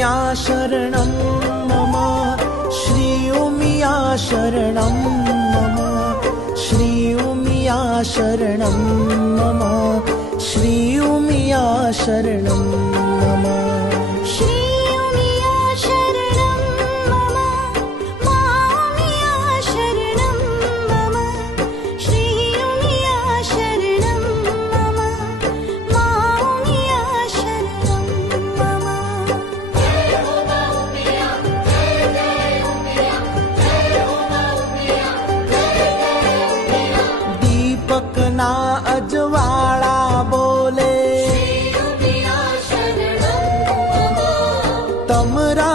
उमिया शरणं मम श्री उमिया शरणं मम श्री उमिया शरणं मम श्री उमिया शरणं मम श्री उमिया शरणं मम मामिया शरणं मम श्री उमिया शरणं मम मामिया शरणं मम जय हो उमिया जय जय उमिया जय हो उमिया जय जय उमिया दीपक ना अजवाड़ा बोले श्री उमिया शरणं मम तमरा